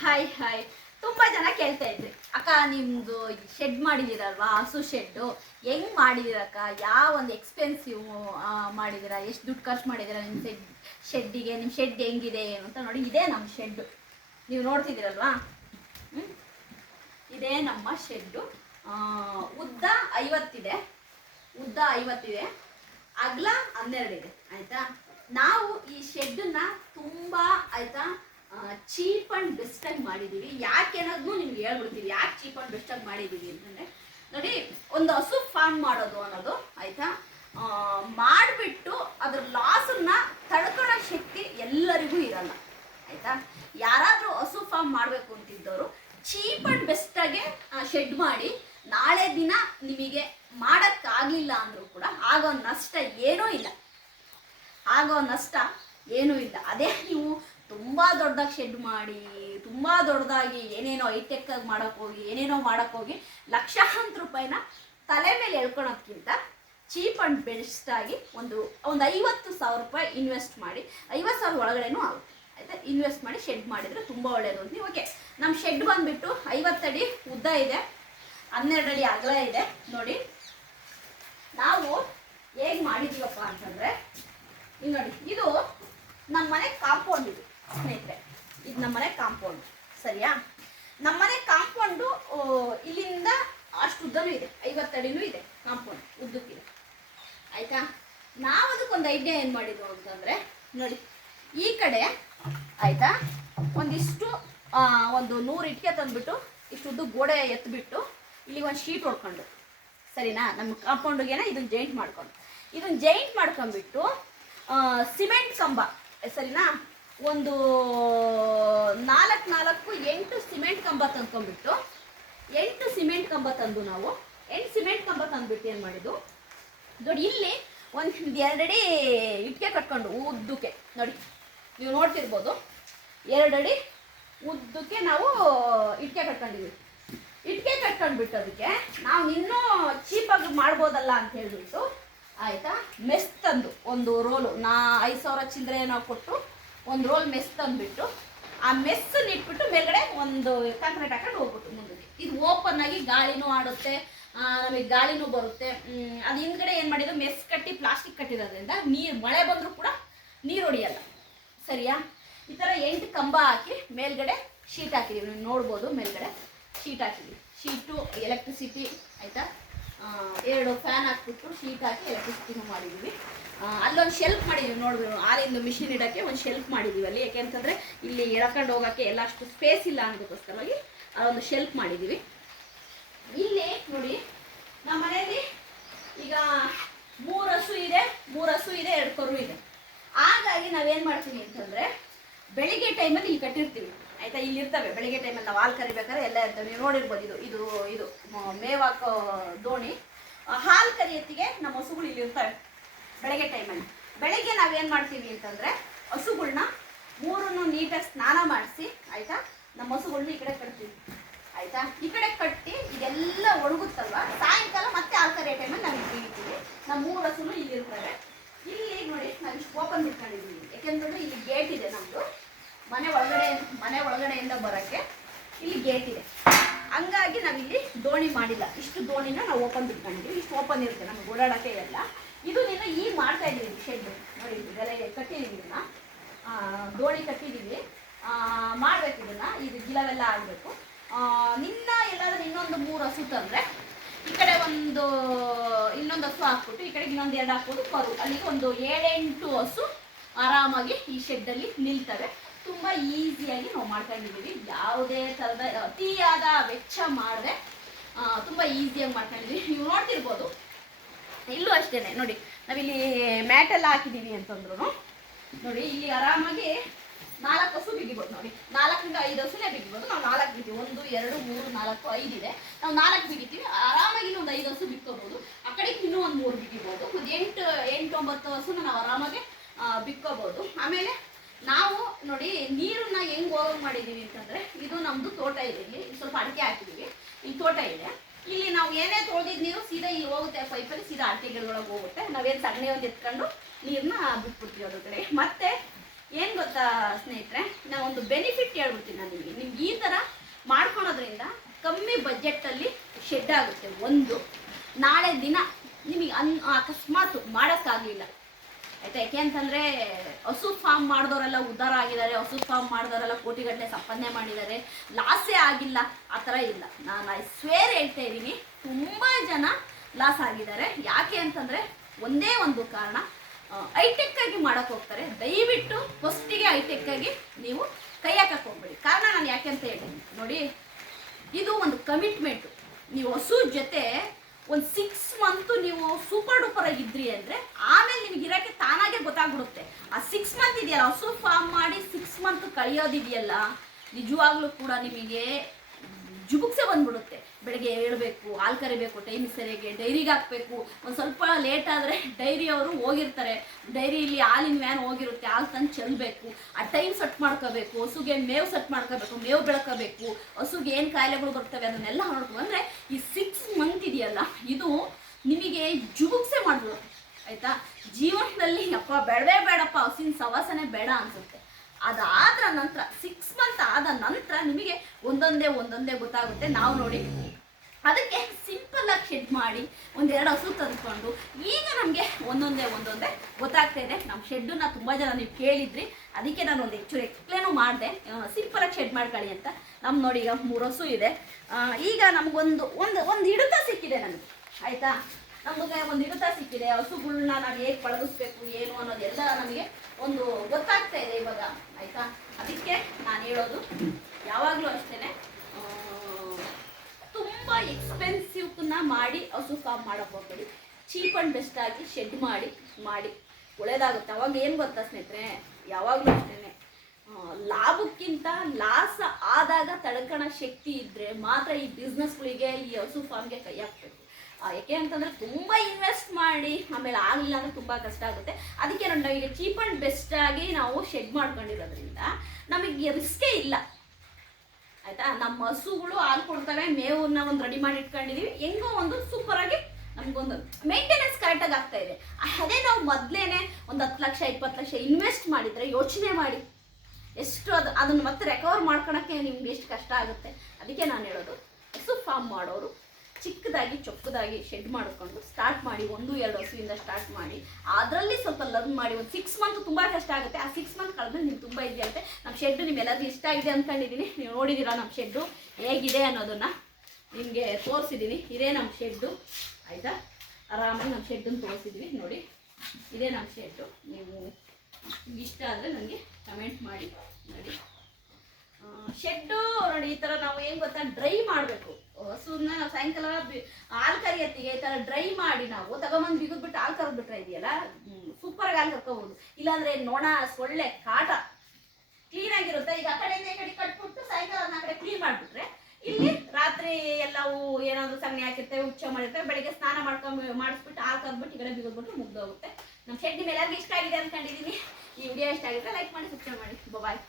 Hi hi ತುಂಬಾ ಜನ ಕೇಳ್ತಾ ಇದ್ರಿ ಅಕ್ಕ, ನಿಮ್ದು ಶೆಡ್ ಮಾಡಿದಿರಲ್ವಾ ಹಸು ಶೆಡ್ಡು ಹೆಂಗ್ ಮಾಡಿದಿರಕ್ಕ ಯಾವ ಒಂದು ಎಕ್ಸ್ಪೆನ್ಸಿವ್ ಮಾಡಿದಿರ? ಎಷ್ಟು ದುಡ್ಡು ಖರ್ಚು ಮಾಡಿದಿರ ನಿಮ್ಮ ಶೆಡ್ ಶೆಡ್ಡಿಗೆ ನಿಮ್ಮ ಶೆಡ್ ಹೆಂಗಿದೆ ಅಂತ ನೋಡಿ, ಇದೇ ನಮ್ಮ ಶೆಡ್ಡು ನೀವು ನೋಡ್ತಿದ್ದೀರಲ್ವಾ? ಇದೇ ನಮ್ಮ ಶೆಡ್ಡು ಉದ್ದ ಐವತ್ತಿದೆ. ಉದ್ದ ಐವತ್ತಿದೆ. ಅಗಲ ಹನ್ನೆರಡಿದೆ. ಆಯ್ತಾ? ನಾವು ಈ ಶೆಡ್ಡನ್ನು ತುಂಬಾ, ಆಯ್ತಾ ಚೀಪ್ ಅಂಡ್ ಬೆಸ್ಟ್ ಆಗಿ ಮಾಡಿದೀವಿ. ಯಾಕೆ ಅನ್ನೋದನ್ನು ನಿಮ್ಗೆ ಹೇಳ್ಬಿಡ್ತೀವಿ. ಯಾಕೆ ಚೀಪ್ ಅಂಡ್ ಬೆಸ್ಟ್ ಆಗಿ ಮಾಡಿದೀವಿ ಅಂತಂದ್ರೆ, ನೋಡಿ, ಒಂದು ಹಸು ಫಾರ್ಮ್ ಮಾಡೋದು ಅನ್ನೋದು, ಆಯಿತಾ? ಮಾಡ್ಬಿಟ್ಟು ಅದ್ರ ಲಾಸನ್ನು ತಡ್ಕೊಳ್ಳೋ ಶಕ್ತಿ ಎಲ್ಲರಿಗೂ ಇರಲ್ಲ. ಆಯಿತಾ? ಯಾರಾದರೂ ಹಸು ಫಾರ್ಮ್ ಮಾಡಬೇಕು ಅಂತಿದ್ದವರು ಚೀಪ್ ಅಂಡ್ ಬೆಸ್ಟ್ ಆಗಿ ಶೆಡ್ ಮಾಡಿ, ನಾಳೆ ದಿನ ನಿಮಗೆ ಮಾಡೋಕ್ಕಾಗಲಿಲ್ಲ ಅಂದರೂ ಕೂಡ ಆಗೋ ನಷ್ಟ ಏನೂ ಇಲ್ಲ. ಆಗೋ ನಷ್ಟ ಏನೂ ಇಲ್ಲ. ಅದೇ ನೀವು ತುಂಬಾ ದೊಡ್ಡದಾಗಿ ಶೆಡ್ ಮಾಡಿ, ತುಂಬಾ ದೊಡ್ಡದಾಗಿ ಏನೇನೋ ಐಟೆಕ್ ಆಗಿ ಮಾಡಕ್ ಹೋಗಿ, ಏನೇನೋ ಮಾಡಕ್ ಹೋಗಿ ಲಕ್ಷಾಂತರ ರೂಪಾಯಿನ ತಲೆ ಮೇಲೆ ಎಳ್ಕೊಳೋದ್ಕಿಂತ ಚೀಪ್ ಅಂಡ್ ಬೆಸ್ಟ್ ಆಗಿ ಒಂದು ಒಂದು ಐವತ್ತು ಸಾವಿರ ರೂಪಾಯಿ ಇನ್ವೆಸ್ಟ್ ಮಾಡಿ, ಐವತ್ತು ಸಾವಿರ ಒಳಗಡೆನೂ ಆಗುತ್ತೆ. ಆಯ್ತಾ? ಇನ್ವೆಸ್ಟ್ ಮಾಡಿ ಶೆಡ್ ಮಾಡಿದ್ರೆ ತುಂಬಾ ಒಳ್ಳೇದು ಅಂತ. ಓಕೆ ನಮ್ಮ ಶೆಡ್ ಬಂದ್ಬಿಟ್ಟು ಐವತ್ತಡಿ ಉದ್ದ ಇದೆ, ಹನ್ನೆರಡು ಅಡಿ ಅಗಲ ಇದೆ. ನೋಡಿ, ನಾವು ಹೇಗೆ ಮಾಡಿದೀವಪ್ಪ ಅಂತಂದ್ರೆ ಇಲ್ಲಿ ನೋಡಿ, ಇದು ನಮ್ಮ ಮನೆ ಕಾಂಪೌಂಡ್ ಇದು. ಸ್ನೇಹಿತರೆ, ಇದು ನಮ್ಮ ಮನೆ ಕಾಂಪೌಂಡ್, ಸರಿಯಾ? ನಮ್ಮ ಮನೆ ಕಾಂಪೌಂಡು ಇಲ್ಲಿಂದ ಅಷ್ಟು ಉದ್ದನೂ ಇದೆ, ಐವತ್ತಡಿನೂ ಇದೆ ಕಾಂಪೌಂಡ್, ಉದ್ದಕ್ಕಿದೆ. ಆಯ್ತಾ? ನಾವು ಅದಕ್ಕೊಂದು ಐಡಿಯಾ ಏನು ಮಾಡಿದ್ವು ಅಂತಂದ್ರೆ, ನೋಡಿ, ಈ ಕಡೆ, ಆಯ್ತಾ? ಒಂದಿಷ್ಟು ಒಂದು ನೂರು ಇಟ್ಟಿಗೆ ತಂದ್ಬಿಟ್ಟು ಇಷ್ಟು ಉದ್ದು ಗೋಡೆ ಎತ್ಬಿಟ್ಟು ಇಲ್ಲಿ ಒಂದು ಶೀಟ್ ಹೊಡ್ಕೊಂಡು, ಸರಿನಾ? ನಮ್ಮ ಕಾಂಪೌಂಡಿಗೆನ ಇದನ್ನ ಜೈಂಟ್ ಮಾಡ್ಕೊಂಡು. ಇದನ್ನ ಜೈಂಟ್ ಮಾಡ್ಕೊಂಡ್ಬಿಟ್ಟು ಸಿಮೆಂಟ್ ಕಂಬ, ಸರಿನಾ? ಒಂದು ನಾಲ್ಕು ನಾಲ್ಕು ಎಂಟು ಸಿಮೆಂಟ್ ಕಂಬ ತಂದ್ಕೊಂಡ್ಬಿಟ್ಟು, ಎಂಟು ಸಿಮೆಂಟ್ ಕಂಬ ತಂದು ನಾವು, ಎಂಟು ಸಿಮೆಂಟ್ ಕಂಬ ತಂದ್ಬಿಟ್ಟು ಏನು ಮಾಡಿದ್ದು? ನೋಡಿ, ಇಲ್ಲಿ ಒಂದು ಎರಡಡಿ ಇಟ್ಟಿಗೆ ಕಟ್ಕೊಂಡು, ಉದ್ದಕ್ಕೆ. ನೋಡಿ, ನೀವು ನೋಡ್ತಿರ್ಬೋದು, ಎರಡಡಿ ಉದ್ದಕ್ಕೆ ನಾವು ಇಟ್ಟಿಗೆ ಕಟ್ಕೊಂಡಿದ್ವಿ. ಇಟ್ಟಿಗೆ ಕಟ್ಕೊಂಡ್ಬಿಟ್ಟು ಅದಕ್ಕೆ ನಾವು ಇನ್ನೂ ಚೀಪಾಗಿ ಮಾಡ್ಬೋದಲ್ಲ ಅಂತ ಹೇಳ್ಬಿಟ್ಟು, ಆಯ್ತಾ? ಮೆಸ್ ತಂದು, ಒಂದು ರೋಲು, ನಾ ಐದು ಸಾವಿರ ಚಿಲ್ಲರೆ ನಾವು ಕೊಟ್ಟು ಒಂದು ರೋಲ್ ಮೆಸ್ ತಂದ್ಬಿಟ್ಟು, ಆ ಮೆಸ್ಸನ್ನ ಇಟ್ಬಿಟ್ಟು ಮೇಲ್ಗಡೆ ಒಂದು ಕಾಂಕ್ರೀಟ್ ಹಾಕೊಂಡು ಹೋಗ್ಬಿಟ್ಟು ಮುಂದಕ್ಕೆ. ಇದು ಓಪನ್ ಆಗಿ ಗಾಳಿನೂ ಆಡುತ್ತೆ ನಮಗೆ ಗಾಳಿನೂ ಬರುತ್ತೆ. ಅದು ಹಿಂದ್ಗಡೆ ಏನು ಮಾಡಿದ್ರು ಮೆಸ್ ಕಟ್ಟಿ ಪ್ಲಾಸ್ಟಿಕ್ ಕಟ್ಟಿರೋದ್ರಿಂದ ನೀರು, ಮಳೆ ಬಂದರೂ ಕೂಡ ನೀರು ಹೊಡಿಯಲ್ಲ. ಸರಿಯಾ? ಈ ಥರ ಎಂಟು ಕಂಬ ಹಾಕಿ ಮೇಲ್ಗಡೆ ಶೀಟ್ ಹಾಕಿದೀವಿ. ನೀವು ನೋಡ್ಬೋದು ಮೇಲ್ಗಡೆ ಶೀಟ್ ಹಾಕಿದ್ದೀವಿ ಶೀಟು ಎಲೆಕ್ಟ್ರಿಸಿಟಿ ಆಯಿತಾ? ಎರಡು ಫ್ಯಾನ್ ಹಾಕ್ಬಿಟ್ಟು ಶೀಟ್ ಹಾಕಿ ಎಲೆಕ್ಟ್ರಿಸಿಟಿನೂ ಮಾಡಿದ್ದೀವಿ ಅಲ್ಲೊಂದು ಶೆಲ್ಫ್ ಮಾಡಿದ್ದೀವಿ ನೋಡಿದ್ರು ಹಾಲಿಂದು ಮಿಷಿನ್ ಇಡೋಕ್ಕೆ ಒಂದು ಶೆಲ್ಫ್ ಮಾಡಿದ್ದೀವಿ ಅಲ್ಲಿ. ಯಾಕೆಂತಂದರೆ ಇಲ್ಲಿ ಎಳ್ಕೊಂಡು ಹೋಗೋಕ್ಕೆ ಎಲ್ಲ ಅಷ್ಟು ಸ್ಪೇಸ್ ಇಲ್ಲ ಅನ್ನೋದಕ್ಕೋಸ್ಕರವಾಗಿ ಅದೊಂದು ಶೆಲ್ಫ್ ಮಾಡಿದ್ದೀವಿ ಇಲ್ಲಿ ನೋಡಿ ನಮ್ಮ ಮನೆಯಲ್ಲಿ ಈಗ ಮೂರು ಹಸು ಇದೆ, ಮೂರು ಹಸು ಇದೆ, ಎರಡು ಕರು ಇದೆ. ಹಾಗಾಗಿ ನಾವೇನು ಮಾಡ್ತೀವಿ ಅಂತಂದರೆ, ಬೆಳಿಗ್ಗೆ ಟೈಮಲ್ಲಿ ಇಲ್ಲಿ ಕಟ್ಟಿರ್ತೀವಿ. ಆಯ್ತಾ, ಇಲ್ಲಿ ಇರ್ತವೆ. ಬೆಳಿಗ್ಗೆ ಟೈಮಲ್ಲಿ ನಾವು ಹಾಲು ಕರಿಬೇಕಾದ್ರೆ ಎಲ್ಲ ಇರ್ತವೆ. ನೀವು ನೋಡಿರ್ಬೋದು, ಇದು ಇದು ಇದು ಮೇವಾಕ ದೋಣಿ. ಹಾಲು ಕರಿಯತ್ತಿಗೆ ನಮ್ಮ ಹಸುಗಳು ಇಲ್ಲಿ ಇರ್ತವೆ ಬೆಳಗ್ಗೆ ಟೈಮಲ್ಲಿ ಬೆಳಗ್ಗೆ ನಾವೇನು ಮಾಡ್ತೀವಿ ಅಂತಂದರೆ ಹಸುಗಳನ್ನ ಮೂರನ್ನು ನೀಟಾಗಿ ಸ್ನಾನ ಮಾಡಿಸಿ, ಆಯಿತಾ, ನಮ್ಮ ಹಸುಗಳನ್ನ ಈ ಕಡೆ ಕಟ್ತೀವಿ. ಆಯಿತಾ, ಈ ಕಡೆ ಕಟ್ಟಿ ಇದೆಲ್ಲ ಒಣಗುತ್ತಲ್ವ? ಸಾಯಂಕಾಲ ಮತ್ತೆ ಹಾಲು ಕರಿಯೋ ಟೈಮಲ್ಲಿ ನಾವು ಇಲ್ಲಿ ಬೀಳ್ತೀವಿ. ನಮ್ಮ ಮೂರು ಹಸುಗಳು ಇಲ್ಲಿ ಇರ್ತವೆ. ಇಲ್ಲಿ ನೋಡಿ, ನಾವು ಓಪನ್ ಬಿಟ್ಕೊಂಡಿದ್ದೀವಿ ಯಾಕೆಂತಂದ್ರೆ ಇಲ್ಲಿ ಗೇಟ್ ಇದೆ ನಮ್ಮದು ಮನೆ ಒಳಗಡೆ ಮನೆ ಒಳಗಡೆಯಿಂದ ಬರೋಕ್ಕೆ ಇಲ್ಲಿ ಗೇಟ್ ಇದೆ. ಹಂಗಾಗಿ ನಾವಿಲ್ಲಿ ದೋಣಿ ಮಾಡಿಲ್ಲ. ಇಷ್ಟು ದೋಣಿನ ನಾವು ಓಪನ್ ಬಿಟ್ಕೊಂಡಿದ್ದೀವಿ. ಇಷ್ಟು ಓಪನ್ ಇರುತ್ತೆ ನಮ್ಗೆ ಓಡಾಡೋಕ್ಕೆ ಎಲ್ಲ. ಇದು ನಿನ್ನ ಈ ಮಾಡ್ತಾ ಇದ್ದೀವಿ ಶೆಡ್ ನೋಡಿ, ಇದೆಲ್ಲ ಕಟ್ಟಿದ್ದೀವಿ ಇದನ್ನ. ದೋಣಿ ಕಟ್ಟಿದ್ದೀವಿ. ಮಾಡ್ಬೇಕು ಇದನ್ನ. ಇದು ಗಿಲವೆಲ್ಲ ಆಗಬೇಕು. ನಿನ್ನ ಎಲ್ಲಾದ್ರೂ ಇನ್ನೊಂದು ಮೂರು ಹಸು ತಂದರೆ ಈ ಕಡೆ ಒಂದು ಇನ್ನೊಂದು ಹಸು ಹಾಕ್ಬಿಟ್ಟು ಈ ಕಡೆಗೆ ಇನ್ನೊಂದು ಎರಡು ಹಾಕ್ಬೋದು. ಕರು. ಅಲ್ಲಿಗೆ ಒಂದು ಏಳೆಂಟು ಹಸು ಆರಾಮಾಗಿ ಈ ಶೆಡ್ಡಲ್ಲಿ ನಿಲ್ತವೆ. ತುಂಬ ಈಸಿಯಾಗಿ ನಾವು ಮಾಡ್ಕೊಂಡಿದ್ದೀವಿ ಯಾವುದೇ ಥರದ ಅತಿಯಾದ ವೆಚ್ಚ ಮಾಡದೆ ತುಂಬ ಈಸಿಯಾಗಿ ಮಾಡ್ಕೊಂಡಿದ್ದೀವಿ ನೀವು ನೋಡ್ತಿರ್ಬೋದು. ಇಲ್ಲೂ ಅಷ್ಟೇನೆ, ನೋಡಿ. ನಾವಿಲ್ಲಿ ಮ್ಯಾಟ್ ಎಲ್ಲ ಹಾಕಿದ್ದೀವಿ ಅಂತಂದ್ರು ನೋಡಿ, ಇಲ್ಲಿ ಆರಾಮಾಗಿ ನಾಲ್ಕು ಹಸು ಬಿಗಿಬೋದು, ನೋಡಿ. ನಾಲ್ಕರಿಂದ ಐದು ಹಸುನೇ ಬಿಗಿಬೋದು. ನಾವು ನಾಲ್ಕು ಬಿಗ್ತೀವಿ ಒಂದು, ಎರಡು, ಮೂರು, ನಾಲ್ಕು, ಐದು ಇದೆ. ನಾವು ನಾಲ್ಕು ಬಿಗಿತೀವಿ. ಆರಾಮಾಗಿ ಒಂದು ಐದು ಹಸು ಬಿಕ್ಕೋಬೋದು. ಆ ಕಡೆಗೆ ಇನ್ನೂ ಒಂದು ಮೂರು ಬಿಗಿಬೋದು. ಒಂದು ಎಂಟು ಎಂಟು ಒಂಬತ್ತು ಹಸುನ ನಾವು ಆರಾಮಾಗಿ ಬಿಕ್ಕೋಬೋದು. ಆಮೇಲೆ ನಾವು ನೋಡಿ, ನೀರನ್ನ ಹೆಂಗ್ ಹೋಗಂಗ್ ಮಾಡಿದೀವಿ ಅಂತಂದ್ರೆ, ಇದು ನಮ್ದು ತೋಟ ಇದೆ. ಇಲ್ಲಿ ಸ್ವಲ್ಪ ಅಡಿಕೆ ಹಾಕಿದೀವಿ. ಈ ತೋಟ ಇದೆ. ಇಲ್ಲಿ ನಾವು ಏನೇ ತೊಳೆದಿದ್ ನೀರು ಸೀದಾ ಇಲ್ಲಿ ಹೋಗುತ್ತೆ ಪೈಪಲ್ಲಿ ಸೀದಾ ಅಡಿಕೆ ಗಿಡಗಳಿಗೆ ಹೋಗುತ್ತೆ. ನಾವೇನು ಸಗಣಿ ಒಂದು ಎತ್ಕೊಂಡು ನೀರನ್ನ ಬಿಟ್ಬಿಡ್ತೀವಿ ಅದ್ರ ಕಡೆ. ಮತ್ತೆ ಏನು ಗೊತ್ತಾ ಸ್ನೇಹಿತರೆ ನಾ ಒಂದು ಬೆನಿಫಿಟ್ ಹೇಳ್ಬಿಡ್ತೀನಿ ನಾನು ನಿಮಗೆ. ನಿಮ್ಗೆ ಈ ಥರ ಮಾಡ್ಕೊಳೋದ್ರಿಂದ ಕಮ್ಮಿ ಬಜೆಟಲ್ಲಿ ಶೆಡ್ ಆಗುತ್ತೆ ಒಂದು. ನಾಳೆ ದಿನ ನಿಮಗೆ ಅನ್ ಅಕಸ್ಮಾತ್ ಮಾಡೋಕ್ಕಾಗಲಿಲ್ಲ. ಆಯ್ತಾ? ಯಾಕೆ ಅಂತಂದರೆ ಹಸು ಫಾರ್ಮ್ ಮಾಡಿದವರೆಲ್ಲ ಉದ್ಧಾರ ಆಗಿದ್ದಾರೆ ಹಸು ಫಾರ್ಮ್ ಮಾಡಿದವರೆಲ್ಲ ಕೋಟಿಗಟ್ಟಲೆ ಸಂಪಾದನೆ ಮಾಡಿದ್ದಾರೆ. ಲಾಸೇ ಆಗಿಲ್ಲ, ಆ ಥರ ಇಲ್ಲ. ನಾನು ಐ ಸ್ವೇರ್ ಹೇಳ್ತಾ ಇದ್ದೀನಿ, ತುಂಬ ಜನ ಲಾಸ್ ಆಗಿದ್ದಾರೆ. ಯಾಕೆ ಅಂತಂದರೆ, ಒಂದೇ ಒಂದು ಕಾರಣ ಐಟೆಕ್ ಆಗಿ ಮಾಡಕ್ಕೆ ಹೋಗ್ತಾರೆ. ದಯವಿಟ್ಟು ಫಸ್ಟಿಗೆ ಐಟೆಕ್ ಆಗಿ ನೀವು ಕೈ ಹಾಕಕ್ಕೆ ಹೋಗ್ಬೇಡಿ. ಕಾರಣ ನಾನು ಯಾಕೆ ಅಂತ ಹೇಳ್ತೀನಿ ನೋಡಿ, ಇದು ಒಂದು ಕಮಿಟ್ಮೆಂಟು ನೀವು ಹಸು ಜೊತೆ ಒಂದು ಸಿಕ್ಸ್ ಮಂತ್ ನೀವು ಸೂಪರ್ ಡೂಪರ್ ಆಗಿದ್ರಿ ಅಂದರೆ ಆಮೇಲೆ ನಿಮ್ಗೆ ಇರೋಕ್ಕೆ ತಾನಾಗೆ ಗೊತ್ತಾಗ್ಬಿಡುತ್ತೆ ಆ ಸಿಕ್ಸ್ ಮಂತ್ ಇದೆಯಲ್ಲ ಹಸು ಫಾರ್ಮ್ ಮಾಡಿ ಮಂತ್ ನಿಜವಾಗ್ಲೂ ಕೂಡ ನಿಮಗೆ ಜುಗುಪ್ಸೆ ಬಂದ್ಬಿಡುತ್ತೆ. ಬೆಳಗ್ಗೆ ಏಳಬೇಕು, ಹಾಲು ಕರಿಬೇಕು, ಟೈಮ್ ಸರಿಯಾಗಿ ಡೈರಿಗೆ ಹಾಕಬೇಕು. ಒಂದು ಸ್ವಲ್ಪ ಲೇಟ್ ಆದರೆ ಡೈರಿ ಅವರು ಹೋಗಿರ್ತಾರೆ. ಡೈರಿಯಲ್ಲಿ ಹಾಲಿನ ವ್ಯಾನ್ ಹೋಗಿರುತ್ತೆ, ಹಾಲು ತಂದು ಚೆಲ್ಲಬೇಕು ಆ ಟೈಮ್ ಸೆಟ್ ಮಾಡ್ಕೋಬೇಕು, ಹಸುಗೆ ಮೇವು ಸೆಟ್ ಮಾಡ್ಕೋಬೇಕು, ಮೇವು ಬೆಳ್ಕೋಬೇಕು. ಹಸುಗೆ ಏನು ಕಾಯಿಲೆಗಳು ಬರ್ತವೆ ಅದನ್ನೆಲ್ಲ ನೋಡ್ಕೊ ಅಂದರೆ ಈ ಸಿಕ್ಸ್ ಮಂತ್ ಇದೆಯಲ್ಲ, ಇದು ನಿಮಗೆ ಜುಗುಪ್ಸೆ ಮಾಡ್ಬಿಡುತ್ತೆ. ಆಯಿತಾ? ಜೀವನದಲ್ಲಿ ಅಪ್ಪ, ಬೇಡವೇ ಬೇಡಪ್ಪ, ಹಸಿನ ಸವಾಸನೆ ಬೇಡ ಅನ್ಸುತ್ತೆ. ಅದಾದ ನಂತರ ಸಿಕ್ಸ್ ಮಂತ್ ಆದ ನಂತರ ನಿಮಗೆ ಒಂದೊಂದೇ ಒಂದೊಂದೇ ಗೊತ್ತಾಗುತ್ತೆ. ನಾವು ನೋಡಿ. ಅದಕ್ಕೆ ಸಿಂಪಲ್ ಆಗಿ ಶೆಡ್ ಮಾಡಿ ಒಂದೆರಡು ಹಸು ತಂದ್ಕೊಂಡು, ಈಗ ನಮಗೆ ಒಂದೊಂದೇ ಒಂದೊಂದೇ ಗೊತ್ತಾಗ್ತಾ ಇದೆ. ನಮ್ಮ ಶೆಡ್ಡನ್ನ ತುಂಬ ಜನ ನೀವು ಕೇಳಿದ್ರಿ. ಅದಕ್ಕೆ ನಾನು ಒಂದು ಹೆಚ್ಚು ಎಕ್ಸ್ಪ್ಲೇನು ಮಾಡಿದೆ. ಸಿಂಪಲ್ ಆಗಿ ಶೆಡ್ ಮಾಡ್ಕೊಳ್ಳಿ ಅಂತ. ನಮ್ಮ ನೋಡಿ ಈಗ ಮೂರು ಹಸು ಇದೆ. ಈಗ ನಮಗೊಂದು, ಒಂದು ಒಂದು ಹಿಡಿತ ಸಿಕ್ಕಿದೆ ನನಗೆ ಆಯಿತಾ? ನಮಗೆ ಒಂದು ಹಿಡಿತ ಸಿಕ್ಕಿದೆ ಹಸುಗಳನ್ನ ನಾವು ಹೇಗೆ ಪಳಗಿಸ್ಬೇಕು, ಏನು ಅನ್ನೋದೆಲ್ಲ ನಮಗೆ ಒಂದು ಗೊತ್ತಾಗ್ತಾ ಇದೆ ಇವಾಗ, ಆಯಿತಾ? ಅದಕ್ಕೆ ನಾನು ಹೇಳೋದು, ಯಾವಾಗಲೂ ಅಷ್ಟೇ ತುಂಬ ಎಕ್ಸ್ಪೆನ್ಸಿವ್ನ ಮಾಡಿ ಹಸು ಫಾರ್ಮ್ ಮಾಡಕ್ಕೆ ಹೋಗ್ಬೇಡಿ. ಚೀಪ್ ಆ್ಯಂಡ್ ಬೆಸ್ಟ್ ಆಗಿ ಶೆಡ್ ಮಾಡಿ ಮಾಡಿ. ಒಳ್ಳೇದಾಗುತ್ತೆ. ಅವಾಗ ಏನು ಗೊತ್ತಾ ಸ್ನೇಹಿತರೆ? ಯಾವಾಗಲೂ ಅಷ್ಟೇ ಲಾಭಕ್ಕಿಂತ ಲಾಸ್ ಆದಾಗ ತಡ್ಕೊಳ್ಳೋ ಶಕ್ತಿ ಇದ್ದರೆ ಮಾತ್ರ ಈ ಬಿಸ್ನೆಸ್ಗಳಿಗೆ ಈ ಹಸು ಫಾರ್ಮ್ಗೆ ಕೈ ಹಾಕ್ಬೇಕು. ಯಾಕೆ ಅಂತಂದ್ರೆ ತುಂಬ ಇನ್ವೆಸ್ಟ್ ಮಾಡಿ, ಆಮೇಲೆ ಆಗಲಿಲ್ಲ ಅಂದ್ರೆ ತುಂಬ ಕಷ್ಟ ಆಗುತ್ತೆ. ಅದಕ್ಕೆ ನಾವು ಈಗ ಚೀಪ್ ಬೆಸ್ಟ್ ಆಗಿ ನಾವು ಶೆಡ್ ಮಾಡ್ಕೊಂಡಿರೋದ್ರಿಂದ ನಮಗೆ ರಿಸ್ಕೇ ಇಲ್ಲ. ಆಯ್ತಾ? ನಮ್ಮ ಹಸುಗಳು ಹಾಲು ಕೊಡ್ತವೆ, ಮೇವನ್ನ ಒಂದು ರೆಡಿ ಮಾಡಿ ಇಟ್ಕೊಂಡಿದೀವಿ. ಹೆಂಗೋ ಒಂದು ಸೂಪರ್ ಆಗಿ ನಮಗೊಂದು ಮೇಂಟೆನೆನ್ಸ್ ಕರೆಕ್ಟಾಗಿ ಆಗ್ತಾ ಇದೆ. ಅದೇ ನಾವು ಮೊದಲೇನೆ ಒಂದು ಹತ್ತು ಲಕ್ಷ, ಇಪ್ಪತ್ತು ಲಕ್ಷ ಇನ್ವೆಸ್ಟ್ ಮಾಡಿದರೆ ಯೋಚನೆ ಮಾಡಿ. ಎಷ್ಟು ಅದು, ಅದನ್ನು ಮತ್ತೆ ರೆಕವರ್ ಮಾಡ್ಕೊಳಕ್ಕೆ ನಿಮ್ಗೆ ಎಷ್ಟು ಕಷ್ಟ ಆಗುತ್ತೆ? ಅದಕ್ಕೆ ನಾನು ಹೇಳೋದು, ಹಸು ಫಾರ್ಮ್ ಮಾಡೋರು. ಚಿಕ್ಕದಾಗಿ ಚೊಕ್ಕದಾಗಿ ಶೆಡ್ ಮಾಡಿಕೊಂಡು ಸ್ಟಾರ್ಟ್ ಮಾಡಿ, ಒಂದು, ಎರಡು ಹಸುವಿಂದ ಸ್ಟಾರ್ಟ್ ಮಾಡಿ, ಅದರಲ್ಲಿ ಸ್ವಲ್ಪ ಲರ್ನ್ ಮಾಡಿ, ಒಂದು ಸಿಕ್ಸ್ ಮಂತ್ ತುಂಬ ಕಷ್ಟ ಆಗುತ್ತೆ. ಆ ಸಿಕ್ಸ್ ಮಂತ್ ಕಳೆದ್ರೆ ನಿಮ್ಗೆ ತುಂಬ ಇದೆ ಅಂತೆ ನಮ್ಮ ಶೆಡ್ ನಿಮ್ಮೆಲ್ಲರಿಗೂ ಇಷ್ಟ ಆಗಿದೆ ಅಂದ್ಕೊಂಡಿದ್ದೀನಿ ನೀವು ನೋಡಿದ್ದೀರಾ ನಮ್ಮ ಶೆಡ್ಡು ಹೇಗಿದೆ ಅನ್ನೋದನ್ನು ನಿಮಗೆ ತೋರಿಸಿದ್ದೀನಿ ಇದೇ ನಮ್ಮ ಶೆಡ್ಡು ಆಯಿತಾ? ಆರಾಮಾಗಿ ನಮ್ಮ ಶೆಡ್ಡನ್ನು ತೋರಿಸಿದ್ವಿ. ನೋಡಿ, ಇದೇ ನಮ್ಮ ಶೆಡ್ಡು ನೀವು ಇಷ್ಟ ಆದರೆ ನನಗೆ ಕಮೆಂಟ್ ಮಾಡಿ. ನೋಡಿ. ಶೆಡ್ಡು ನೋಡಿ, ಈ ಥರ ನಾವು ಏನು ಗೊತ್ತಾ? ಡ್ರೈ ಮಾಡಬೇಕು. ಹಸುನ ಸಾಯಂಕಾಲ ಹಾಲು ಕರಿಯತ್ತಿಗೆ ಈ ಥರ ಡ್ರೈ ಮಾಡಿ ನಾವು ತಗೊಂಬಂದು ಬಿಗಿದ್ಬಿಟ್ಟು ಹಾಲು ಕರೆದ್ಬಿಟ್ರೆ ಇದೆಯಲ್ಲ? ಸೂಪರಾಗಿ ಹಾಲು ಕರ್ಕೋಬಹುದು ಇಲ್ಲಾಂದ್ರೆ ನೊಣ, ಸೊಳ್ಳೆ, ಕಾಟ ಕ್ಲೀನಾಗಿರುತ್ತೆ ಈಗ ಆ ಕಡೆಯಿಂದ ಈ ಕಡೆ ಕಟ್ಬಿಟ್ಟು ಸಾಯಂಕಾಲ ಆ ಕಡೆ ಕ್ಲೀನ್ ಮಾಡಿಬಿಟ್ರೆ ಇಲ್ಲಿ ರಾತ್ರಿ ಎಲ್ಲವೂ ಏನಾದರೂ ಸಗಣಿ ಹಾಕಿರ್ತೇವೆ ಉಚ್ಚ ಮಾಡಿರ್ತೇವೆ ಬೆಳಿಗ್ಗೆ ಸ್ನಾನ ಮಾಡ್ಕೊಂಡು ಮಾಡಿಸ್ಬಿಟ್ಟು ಹಾಲು ಕರ್ದ್ಬಿಟ್ಟು ಈ ಕಡೆ ಬಿಗಿದ್ಬಿಟ್ಟು ಮುಗ್ದೋಗುತ್ತೆ. ನಮ್ಮ ಶೆಡ್ ಮೇಲೆ ಎಲ್ಲರಿಗೂ ಇಷ್ಟ ಆಗಿದೆ ಅನ್ಕೊಂಡಿದ್ದೀನಿ ಈ ವಿಡಿಯೋ ಇಷ್ಟ ಆಗಿದ್ರೆ ಲೈಕ್ ಮಾಡಿ ಸಬ್ಸ್ಕ್ರೈಬ್ ಮಾಡಿ. ಬಾಯ್